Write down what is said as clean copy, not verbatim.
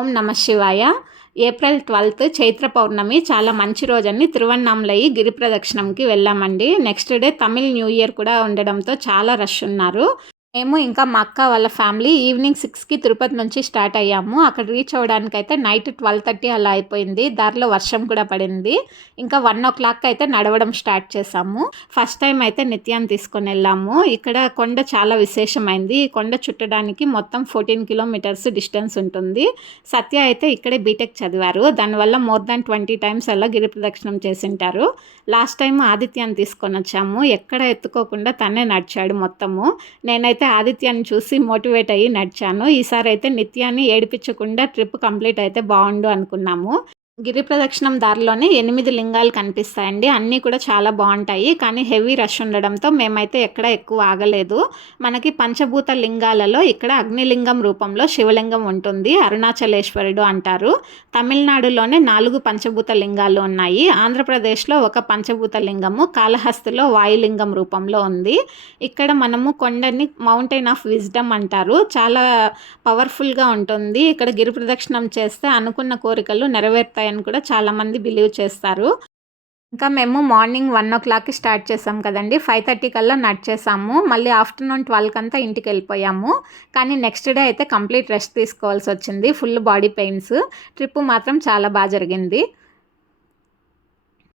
ఓం నమ శివాయ. ఏప్రిల్ 12 చైత్ర పౌర్ణమి చాలా మంచి రోజని తిరువన్నామలై గిరి ప్రదక్షిణంకి వెళ్ళామండి. Next day Tamil new year కూడా ఉండడంతో చాలా రష్ ఉన్నారు. మేము ఇంకా మా అక్క వాళ్ళ ఫ్యామిలీ ఈవినింగ్ 6కి తిరుపతి నుంచి స్టార్ట్ అయ్యాము. అక్కడ రీచ్ అవ్వడానికైతే నైట్ 12:30 అలా అయిపోయింది. దారిలో వర్షం కూడా పడింది. ఇంకా 1:00 అయితే నడవడం స్టార్ట్ చేసాము. ఫస్ట్ టైం అయితే నిత్యాన్ని తీసుకొని వెళ్ళాము. ఇక్కడ కొండ చాలా విశేషమైంది. ఈ కొండ చుట్టడానికి మొత్తం 14 కిలోమీటర్స్ డిస్టెన్స్ ఉంటుంది. సత్య అయితే ఇక్కడే బీటెక్ చదివారు. దానివల్ల మోర్ దాన్ 20 టైమ్స్ అలా గిరి ప్రదక్షిణం చేసింటారు. లాస్ట్ టైం ఆదిత్యాన్ని తీసుకొని వచ్చాము. ఎక్కడ ఎత్తుకోకుండా తనే నడిచాడు మొత్తము. నేనైతే ఆదిత్యాన్ని చూసి మోటివేట్ అయ్యి నడిచాను. ఈసారి అయితే నిత్యాన్ని ఏడిపించకుండా ట్రిప్ కంప్లీట్ అయితే బాగుండు అనుకున్నాము. గిరి ప్రదక్షిణం దారిలోనే 8 లింగాలు కనిపిస్తాయండి. అన్నీ కూడా చాలా బాగుంటాయి. కానీ హెవీ రష్ ఉండడంతో మేమైతే ఎక్కడ ఎక్కువ ఆగలేదు. మనకి పంచభూత లింగాలలో ఇక్కడ అగ్నిలింగం రూపంలో శివలింగం ఉంటుంది. అరుణాచలేశ్వరుడు అంటారు. తమిళనాడులోనే 4 పంచభూత లింగాలు ఉన్నాయి. ఆంధ్రప్రదేశ్లో ఒక పంచభూత లింగము కాళహస్తిలో వాయులింగం రూపంలో ఉంది. ఇక్కడ మనము కొండని మౌంటైన్ ఆఫ్ విజ్డమ్ అంటారు. చాలా పవర్ఫుల్గా ఉంటుంది. ఇక్కడ గిరి ప్రదక్షిణం చేస్తే అనుకున్న కోరికలు నెరవేరుతాయి అని కూడా చాలామంది బిలీవ్ చేస్తారు. ఇంకా మేము మార్నింగ్ 1:00కి స్టార్ట్ చేసాం కదండి. 5:30 కల్లా నడిచేసాము. మళ్ళీ ఆఫ్టర్నూన్ 12 ఇంటికి వెళ్ళిపోయాము. కానీ నెక్స్ట్ డే అయితే కంప్లీట్ రెస్ట్ తీసుకోవాల్సి వచ్చింది. Full body pains. ట్రిప్ మాత్రం చాలా బాగా జరిగింది.